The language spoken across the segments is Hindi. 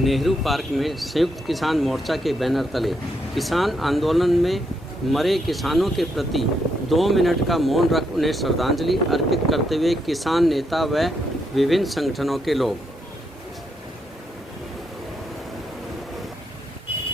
नेहरू पार्क में संयुक्त किसान मोर्चा के बैनर तले किसान आंदोलन में मरे किसानों के प्रति 2 मिनट का मौन रख उन्हें श्रद्धांजलि अर्पित करते हुए किसान नेता व विभिन्न संगठनों के लोग।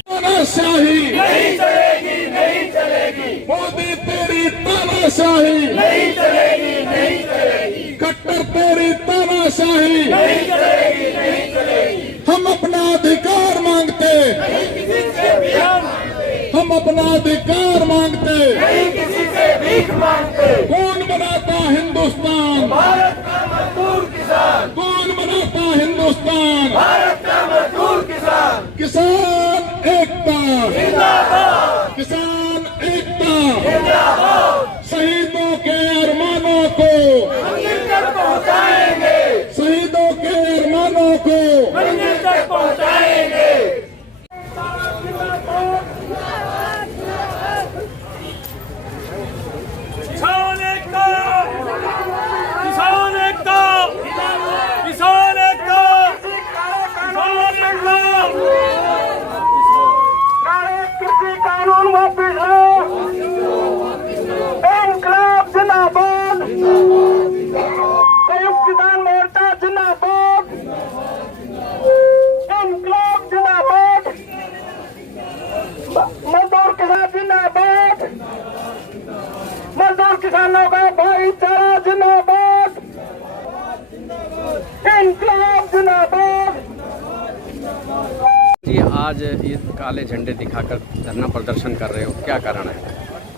तानाशाही नहीं चलेगी, नहीं चलेगी। मोदी तेरी तानाशाही नहीं चलेगी, नहीं चलेगी। खट्टर तेरी तानाशाही नहीं चलेगी, नहीं चलेगी। हम अपना अधिकार मांगते, नहीं किसी से भीख मांगते। हम अपना अधिकार मांगते, नहीं किसी से भीख मांगते। कौन बनाता हिंदुस्तान? भारत का मजदूर किसान। कौन बनाता हिंदुस्तान? भारत का मजदूर किसान। किसान एकता जिंदाबाद, किसान एकता जिंदाबाद। शहीदों के अरमानों को मंजिल तक पहुंचाएंगे, शहीदों के अरमानों को मंजिल तक पहुंचाएंगे। किसान एकता, किसान एकता, किसान एकता, किसान एकता। कृषि कानून वापस लो, इनकलाब जिंदाबाद, संयुक्त किसान मोर्चा जिंदाबाद, इनकलाब जिंदाबाद, मजदूर किसान जिंदाबाद, मजदूर किसानों का भाईचारा जिंदाबाद, इनकलाब जिंदाबाद। जी, आज ये काले झंडे दिखाकर धरना प्रदर्शन कर रहे हो, क्या कारण है?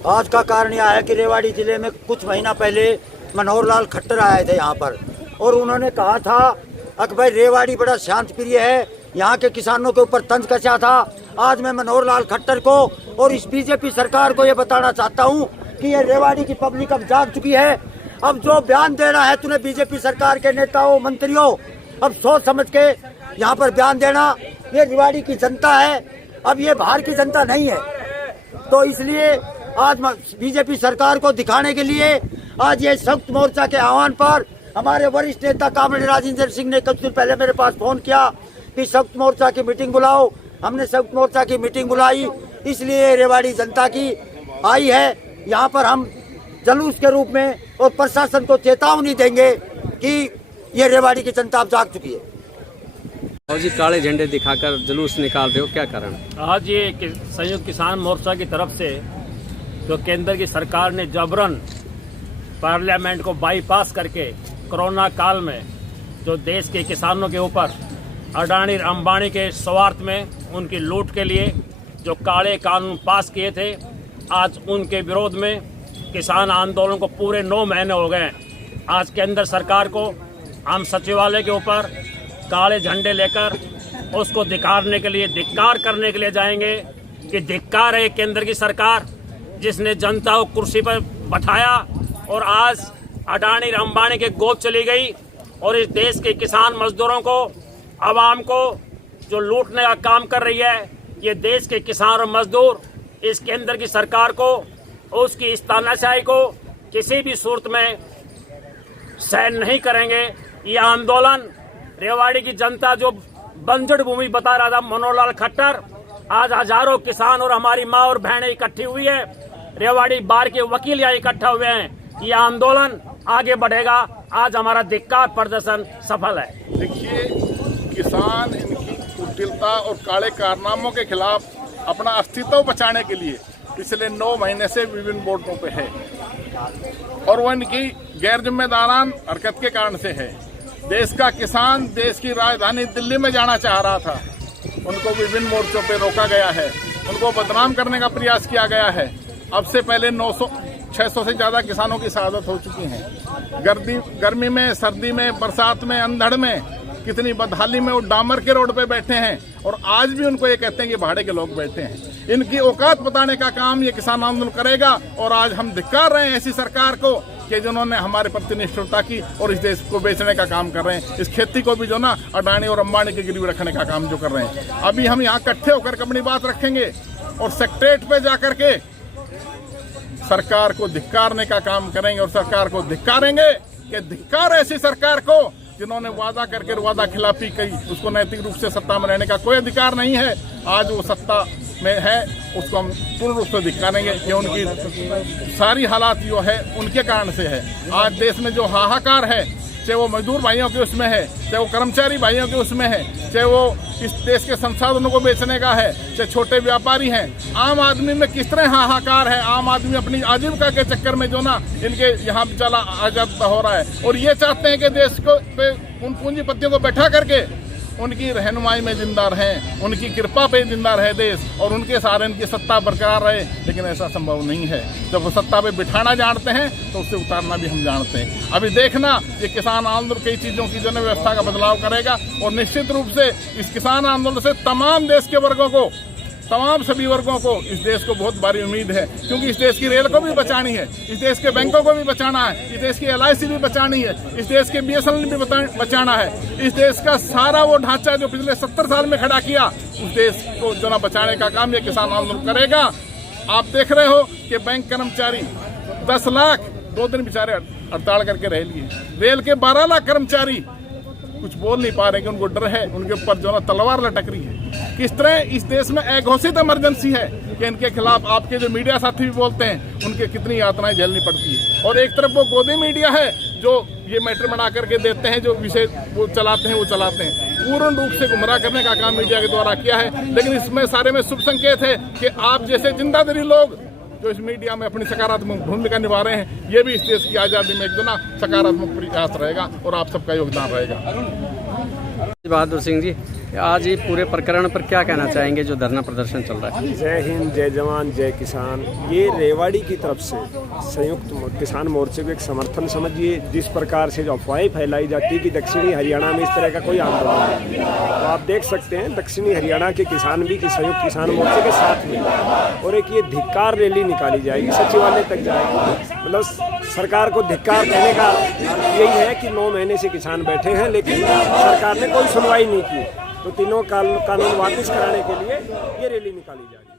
आज का कारण यह है कि रेवाड़ी जिले में कुछ महीना पहले मनोहर लाल खट्टर आए थे यहाँ पर, और उन्होंने कहा था कि भाई रेवाड़ी बड़ा शांत प्रिय है, यहाँ के किसानों के ऊपर तंज कसा था। आज मैं मनोहर लाल खट्टर को और इस बीजेपी सरकार को ये बताना चाहता हूँ कि ये रेवाड़ी की पब्लिक अब जाग चुकी है। अब जो बयान देना है तूने बीजेपी सरकार के नेताओं मंत्रियों, अब सोच समझ के यहाँ पर बयान देना। ये रेवाड़ी की जनता है, अब ये बाहर की जनता नहीं है। तो इसलिए आज बीजेपी सरकार को दिखाने के लिए आज ये संयुक्त मोर्चा के आह्वान पर हमारे वरिष्ठ नेता कामरेड राजेंद्र सिंह ने कुछ दिन पहले मेरे पास फोन किया कि संयुक्त मोर्चा की मीटिंग बुलाओ। हमने संयुक्त मोर्चा की मीटिंग बुलाई, इसलिए रेवाड़ी जनता की आई है। यहाँ पर हम जुलूस के रूप में और प्रशासन को चेतावनी देंगे कि ये रेवाड़ी की जनता अब जाग चुकी है। और जी, काले झंडे दिखाकर जुलूस निकाल रहे हो, क्या कारण? आज ये संयुक्त किसान मोर्चा की तरफ से जो केंद्र की सरकार ने जबरन पार्लियामेंट को बाईपास करके कोरोना काल में जो देश के किसानों के ऊपर अडानी अंबानी के स्वार्थ में उनकी लूट के लिए जो काले कानून पास किए थे, आज उनके विरोध में किसान आंदोलन को पूरे 9 महीने हो गए। आज केंद्र सरकार को हम सचिवालय के ऊपर काले झंडे लेकर उसको धिक्कारने के लिए, धिक्कार करने के लिए जाएंगे कि धिक्कार है केंद्र की सरकार जिसने जनता को कुर्सी पर बैठाया और आज अडानी अंबानी के गोद चली गई और इस देश के किसान मजदूरों को, आवाम को जो लूटने का काम कर रही है। ये देश के किसान और मजदूर इस केंद्र की सरकार को, उसकी इस तानाशाही को किसी भी सूरत में सहन नहीं करेंगे। यह आंदोलन रेवाड़ी की जनता जो बंजर भूमि बता रहा था मनोहर लाल खट्टर, आज हजारों किसान और हमारी माँ और बहनें इकट्ठी हुई है। रेवाड़ी बार के वकील यहाँ इकट्ठा हुए हैं। यह आंदोलन आगे बढ़ेगा। आज हमारा धिक्कार प्रदर्शन सफल है। देखिए, किसान इनकी कुटिलता और काले कारनामों के खिलाफ अपना अस्तित्व बचाने के लिए पिछले 9 महीने से विभिन्न बोर्डों पे है और वो इनकी गैर जिम्मेदारान हरकत के कारण से है। देश का किसान देश की राजधानी दिल्ली में जाना चाह रहा था, उनको विभिन्न मोर्चों पे रोका गया है, उनको बदनाम करने का प्रयास किया गया है। अब से पहले 600 से ज़्यादा किसानों की शहादत हो चुकी हैं। गर्मी में, सर्दी में, बरसात में, अंधड़ में, कितनी बदहाली में वो डामर के रोड पे बैठे हैं और आज भी उनको ये कहते हैं कि भाड़े के लोग बैठे हैं। इनकी औकात बताने का काम ये किसान आंदोलन करेगा और आज हम धिक्कार रहे हैं ऐसी सरकार को कि जिन्होंने हमारे प्रति निष्ठुरता की और इस देश को बेचने का काम कर रहे हैं। इस खेती को भी जो ना अडानी और अंबानी के गिरवी रखने का काम जो कर रहे हैं। अभी हम यहाँ इकट्ठे होकर अपनी बात रखेंगे और सेक्रेटरीट पे जाकर के सरकार को धिक्कारने का काम करेंगे और सरकार को धिक्कारेंगे कि धिक्कार ऐसी सरकार को जिन्होंने वादा करके वादा खिलाफी की, उसको नैतिक रूप से सत्ता में रहने का कोई अधिकार नहीं है। आज वो सत्ता में है, उसको हम पूर्ण रूप से धिक्कारेंगे कि उनकी सारी हालात जो है उनके कारण से है। आज देश में जो हाहाकार है, चाहे वो मजदूर भाइयों के उसमें है, चाहे वो कर्मचारी भाइयों के उसमें है, चाहे वो इस देश के संसाधनों को बेचने का है, चाहे छोटे व्यापारी हैं, आम आदमी में किस तरह हाहाकार है। आम आदमी अपनी आजीविका के चक्कर में जो ना इनके यहाँ चला आजाद हो रहा है और ये चाहते हैं कि देश को पे उन पूंजीपतियों को बैठा करके उनकी रहनुमाई में जिंदा रहें, उनकी कृपा पे जिंदा रहे देश और उनके सहारे इनकी सत्ता बरकरार रहे। लेकिन ऐसा संभव नहीं है। जब वो सत्ता पे बिठाना जानते हैं तो उससे उतारना भी हम जानते हैं। अभी देखना, ये किसान आंदोलन कई चीज़ों की जन व्यवस्था का बदलाव करेगा और निश्चित रूप से इस किसान आंदोलन से तमाम देश के वर्गों को, तमाम सभी वर्गों को, इस देश को बहुत बड़ी उम्मीद है। क्योंकि इस देश की रेल को भी बचानी है, इस देश के बैंकों को भी बचाना है, इस देश की LIC भी बचानी है, इस देश के BSNL भी बचाना है। इस देश का सारा वो ढांचा जो पिछले 70 साल में खड़ा किया, उस देश को जो ना बचाने का काम ये किसान आंदोलन करेगा। आप देख रहे हो कि बैंक कर्मचारी 10 लाख 2 दिन बेचारे हड़ताल करके रह लिए। रेल के 12 लाख कर्मचारी कुछ बोल नहीं पा रहे कि उनको डर है, उनके ऊपर जो ना तलवार लटक रही है। किस तरह इस देश में अघोषित इमरजेंसी है कि इनके खिलाफ आपके जो मीडिया साथी भी बोलते हैं, उनके कितनी यातनाएं झेलनी पड़ती है। और एक तरफ वो गोदी मीडिया है जो ये मैटर बना करके देते हैं, जो विषय वो चलाते हैं, पूर्ण रूप से गुमराह करने का काम मीडिया के द्वारा किया है। लेकिन इसमें सारे में शुभ संकेत है कि आप जैसे जिंदादिली लोग जो इस मीडिया में अपनी सकारात्मक भूमिका निभा रहे हैं, ये भी इस देश की आज़ादी में एक ना सकारात्मक प्रयास रहेगा और आप सबका योगदान रहेगा। बहादुर सिंह जी, आज ये पूरे प्रकरण पर क्या कहना चाहेंगे जो धरना प्रदर्शन चल रहा है? जय हिंद, जय जवान, जय किसान। ये रेवाड़ी की तरफ से संयुक्त किसान मोर्चे को एक समर्थन समझिए। जिस प्रकार से जो अफवाहें फैलाई जाती है कि दक्षिणी हरियाणा में इस तरह का कोई आंदोलन नहीं, तो आप देख सकते हैं दक्षिणी हरियाणा के किसान भी कि संयुक्त किसान मोर्चे के साथ में और एक ये धिक्कार रैली निकाली जाएगी, सचिवालय तक जाएगी। मतलब सरकार को धिक्कार देने का यही है कि 9 महीने से किसान बैठे हैं लेकिन सरकार ने कोई सुनवाई नहीं की, तो तीनों कानून वापस कराने के लिए ये रैली निकाली जाएगी।